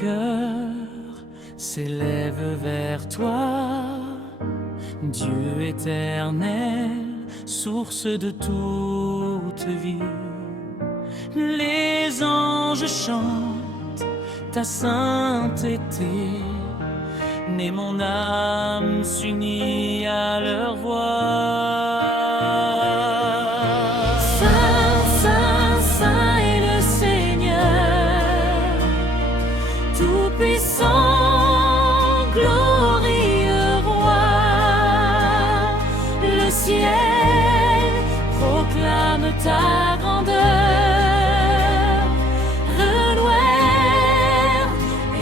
cœur s'élève vers toi, Dieu éternel, source de toute vie. Les anges chantent ta sainteté, et mon âme s'unit à leur voix. Saint, Saint, Saint est le Seigneur, Tout-Puissant, glorieux Roi. Le ciel proclame ta grandeur, renouer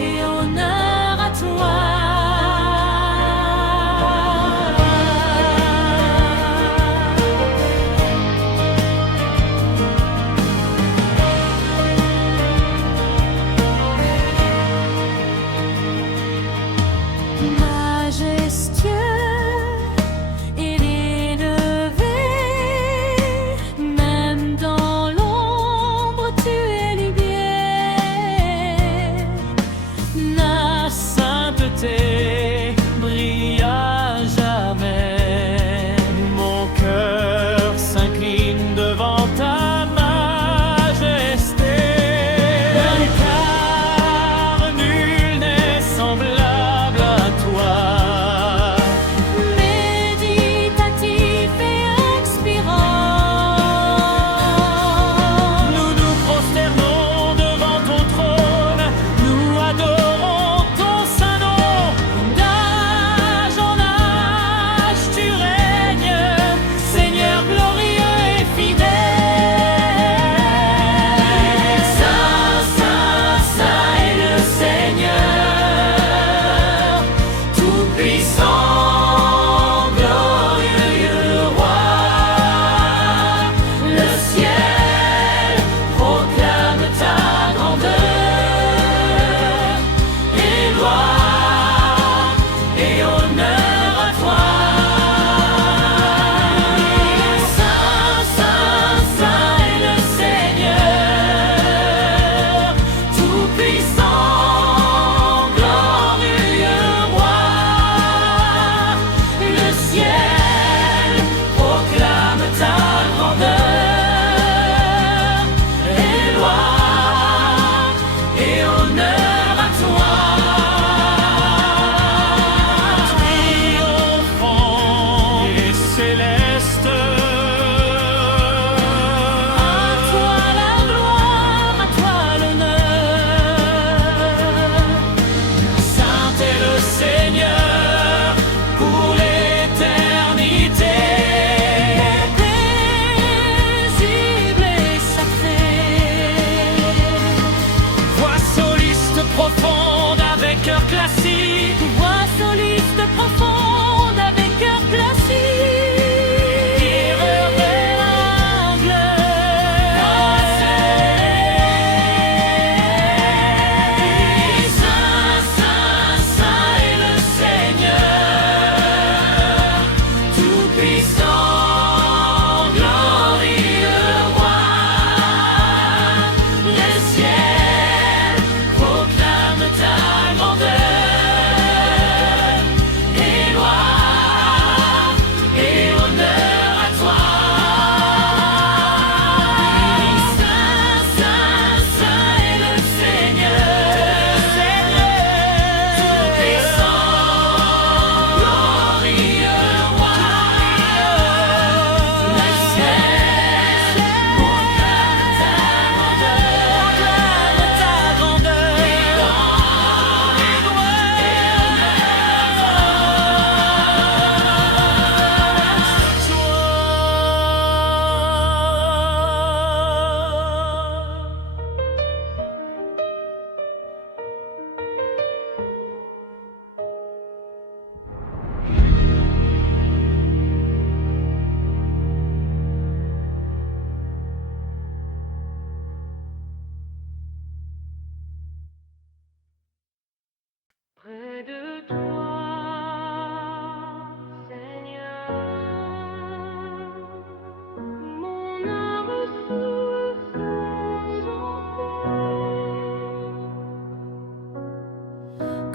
et honneur à toi. Majestueux, il est élevé, même dans l'ombre tu es lumière. La sainteté brille à jamais. Mon cœur s'incline devant ta majesté, car nul n'est semblable à toi. Méditatif et expirant, nous nous prosternons devant ton trône, nous adorons ton saint nom.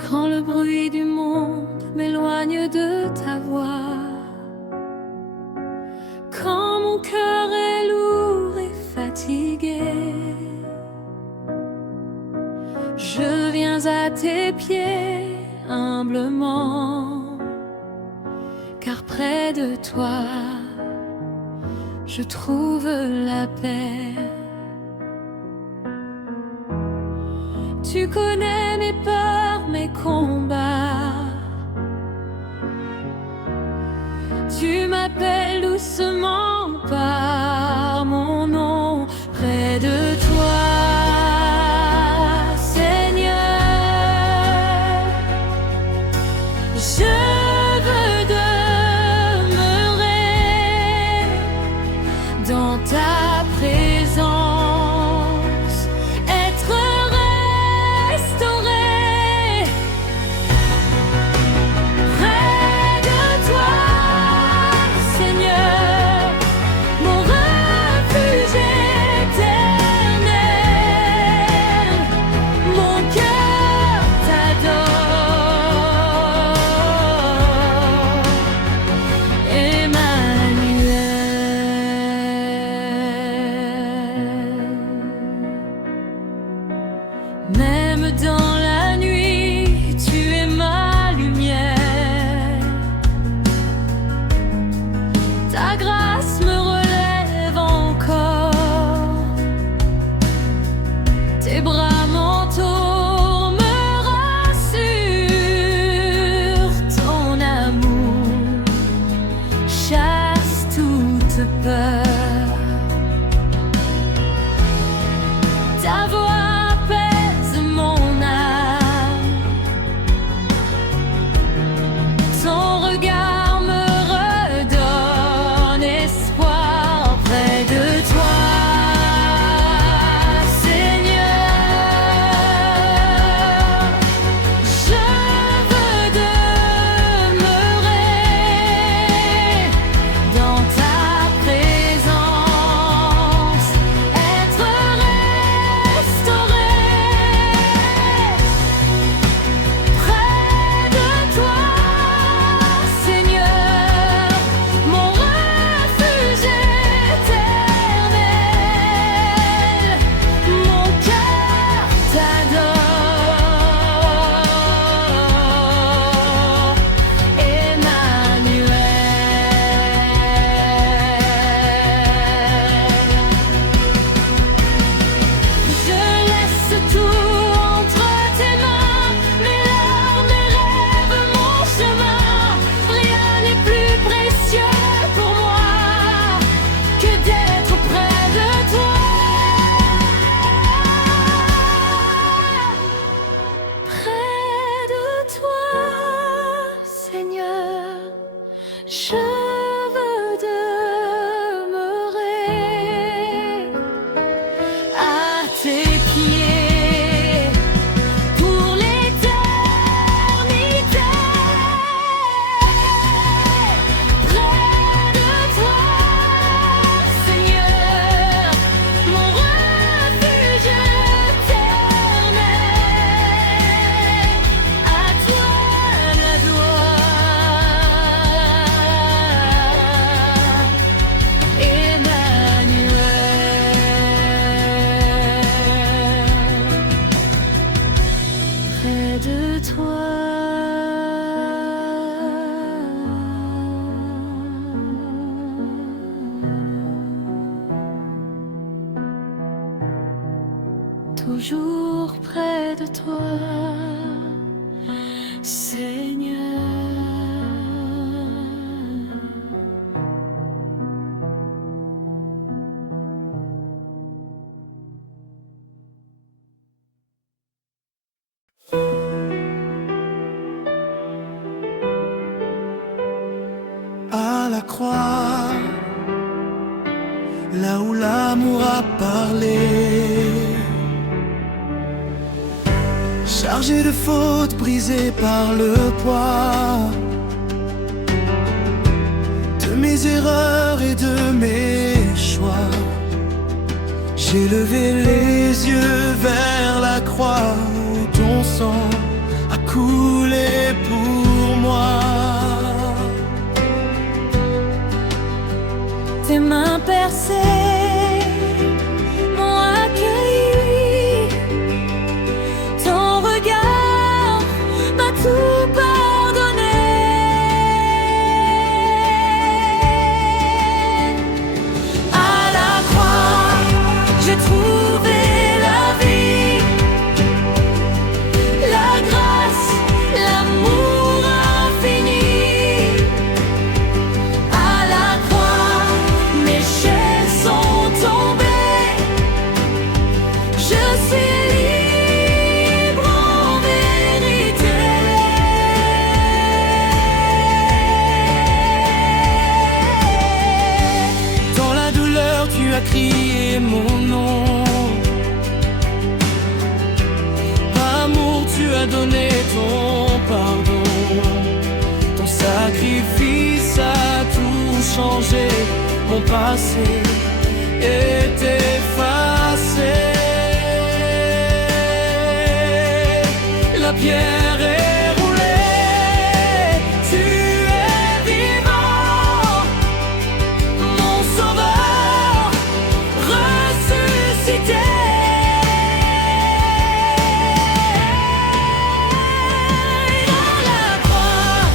Quand le bruit du monde m'éloigne de ta voix, quand mon cœur est lourd et fatigué, je viens à tes pieds humblement, car près de toi, je trouve la paix. Tu connais mes peurs, mes combats. Tu m'appelles doucement par mon nom, près de toi, Seigneur. Je veux demeurer dans ta présence, être restauré près de toi, Seigneur, mon refuge éternel. Mon cœur t'adore, Emmanuel. Même dans la nuit, tu es ma lumière. Ta grâce me relève encore. Tes bras m'entourent, me rassurent. Ton amour chasse toute peur. Ta voix apaise mon âme. Ton regard me redonne espoir près de toi, Seigneur. Je veux demeurer dans ta présence, être restauré près de toi, Seigneur, mon refuge éternel. Mon cœur t'adore, Emmanuel. Je laisse tout entre tes mains, mes larmes, mes rêves, mon chemin. Rien n'est plus précieux pour moi que d'être près de toi. Près de toi, Seigneur, je veux demeurer à tes pieds pour l'éternité. Près de toi, Seigneur, mon refuge éternel. À toi la gloire, Emmanuel. Près de toi, toujours près de toi, Seigneur. À la croix, là où l'amour a parlé, chargé de fautes, brisé par le poids de mes erreurs et de mes choix. J'ai levé les yeux vers la croix où ton sang a coulé. donné ton pardon. Ton sacrifice a tout changé. Mon passé est effacé. La pierre est roulée, tu es vivant, mon sauveur ressuscité. À la croix,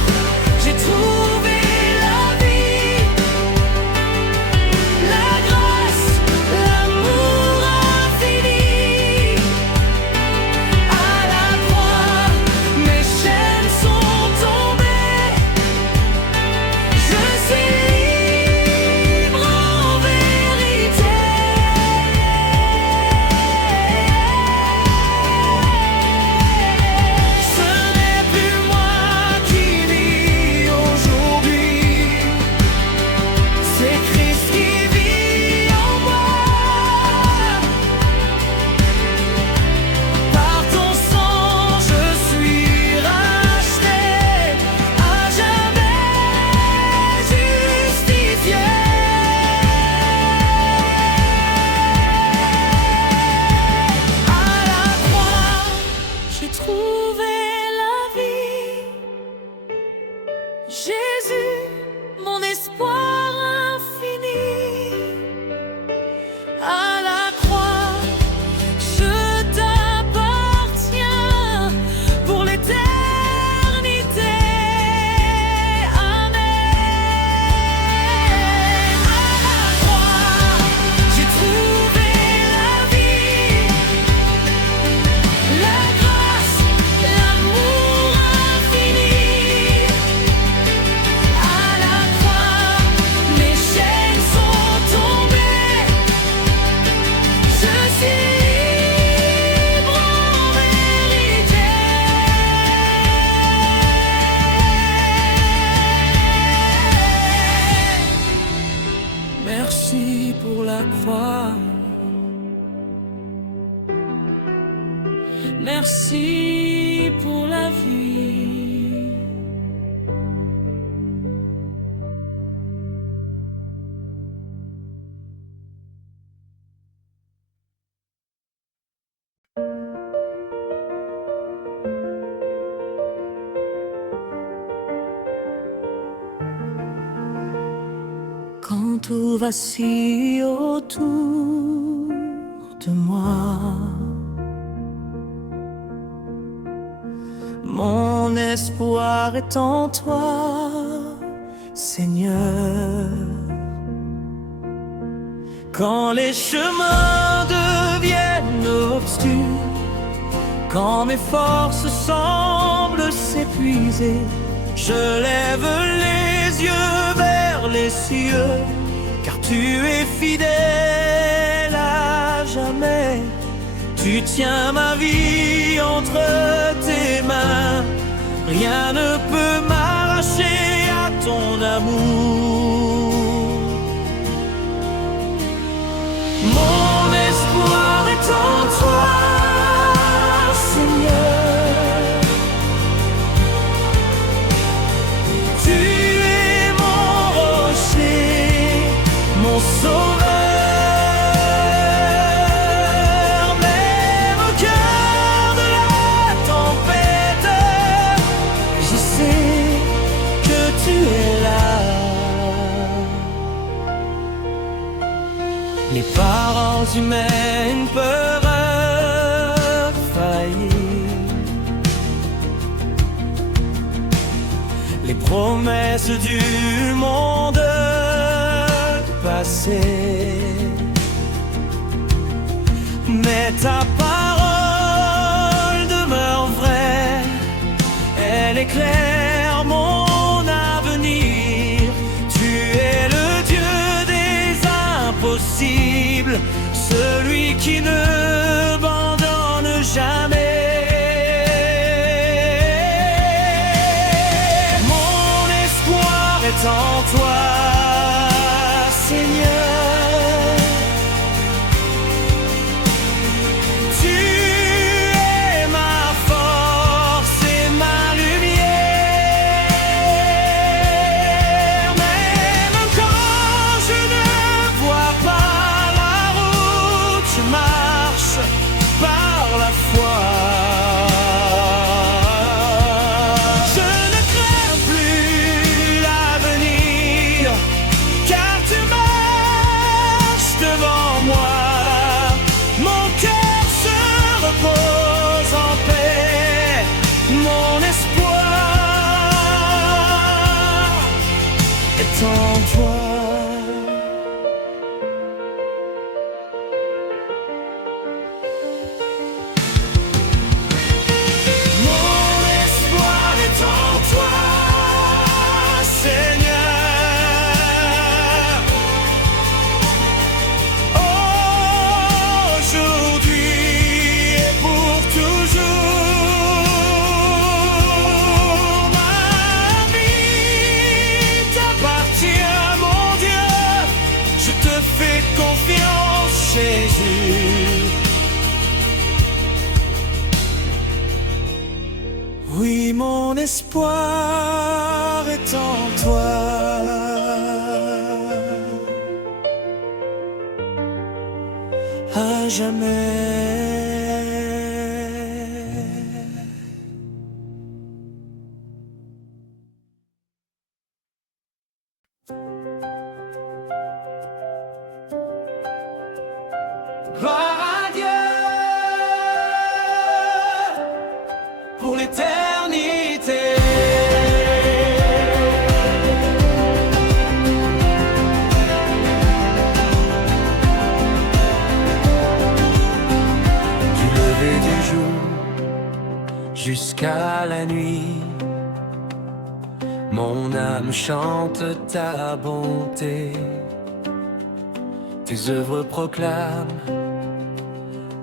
j'ai trouvé la vie, la grâce, l'amour infini. À la croix, mes chaînes sont tombées. Je suis libre en vérité. Ce n'est plus moi qui vis aujourd'hui, c'est Christ qui vit en moi. Par ton sang je suis racheté, à jamais justifié. À la croix, j'ai trouvé la vie. Jésus, mon espoir infini. À la croix, je t'appartiens pour l'éternité. Amen. À la croix, j'ai trouvé la vie, la grâce, l'amour infini. À la croix, mes chaînes sont tombées. Je suis libre en vérité. Merci pour la croix. Merci pour la vie. Quand tout vacille autour de moi, mon espoir est en toi, Seigneur. Quand les chemins deviennent obscurs, quand mes forces semblent s'épuiser, je lève les yeux vers les cieux, car tu es fidèle à jamais. Tu tiens ma vie entre tes mains, rien ne peut m'arracher à ton amour. Mon espoir est en toi, Seigneur. Tu es mon rocher, mon sauveur. Même au cœur de la tempête, je sais que tu es là. Les paroles humaines peuvent faillir, les promesses du monde passé, mais ta parole demeure vraie, elle éclaire mon avenir. Tu es le Dieu des impossibles, celui qui ne abandonne jamais. Mon espoir est en toi, Seigneur. Tu es ma force, espoir est en toi. Fais confiance, Jésus. Oui, mon espoir est en toi. À jamais. Gloire à Dieu pour l'éternité. Du lever du jour jusqu'à la nuit, mon âme chante ta bonté. Tes œuvres proclament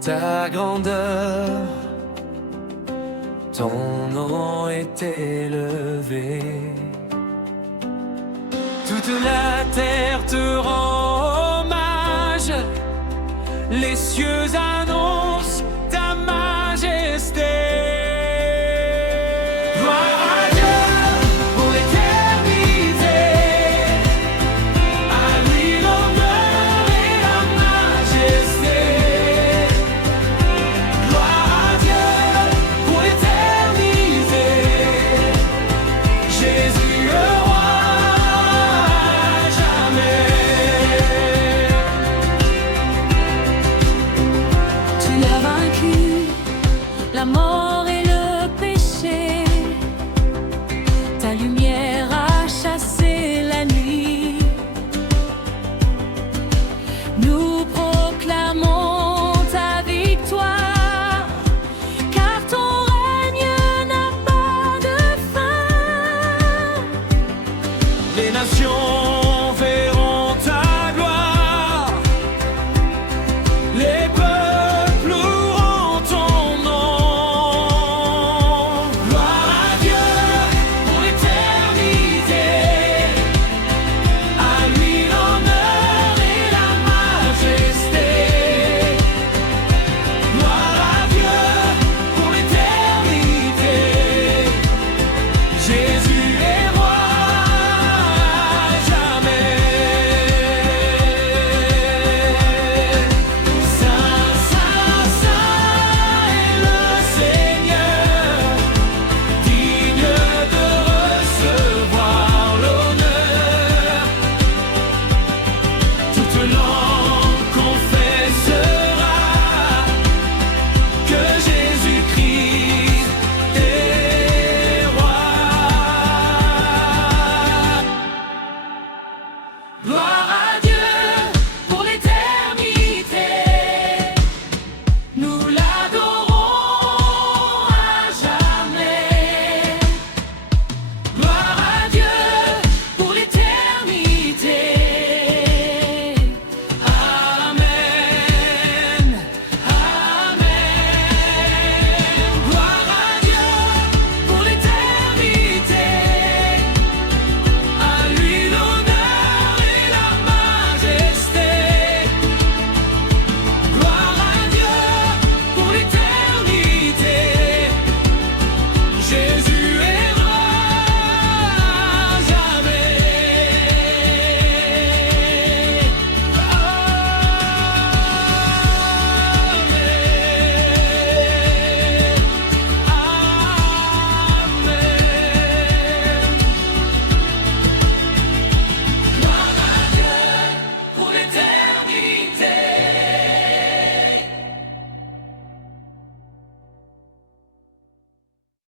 ta grandeur, ton nom est élevé. Toute la terre te rend hommage, les cieux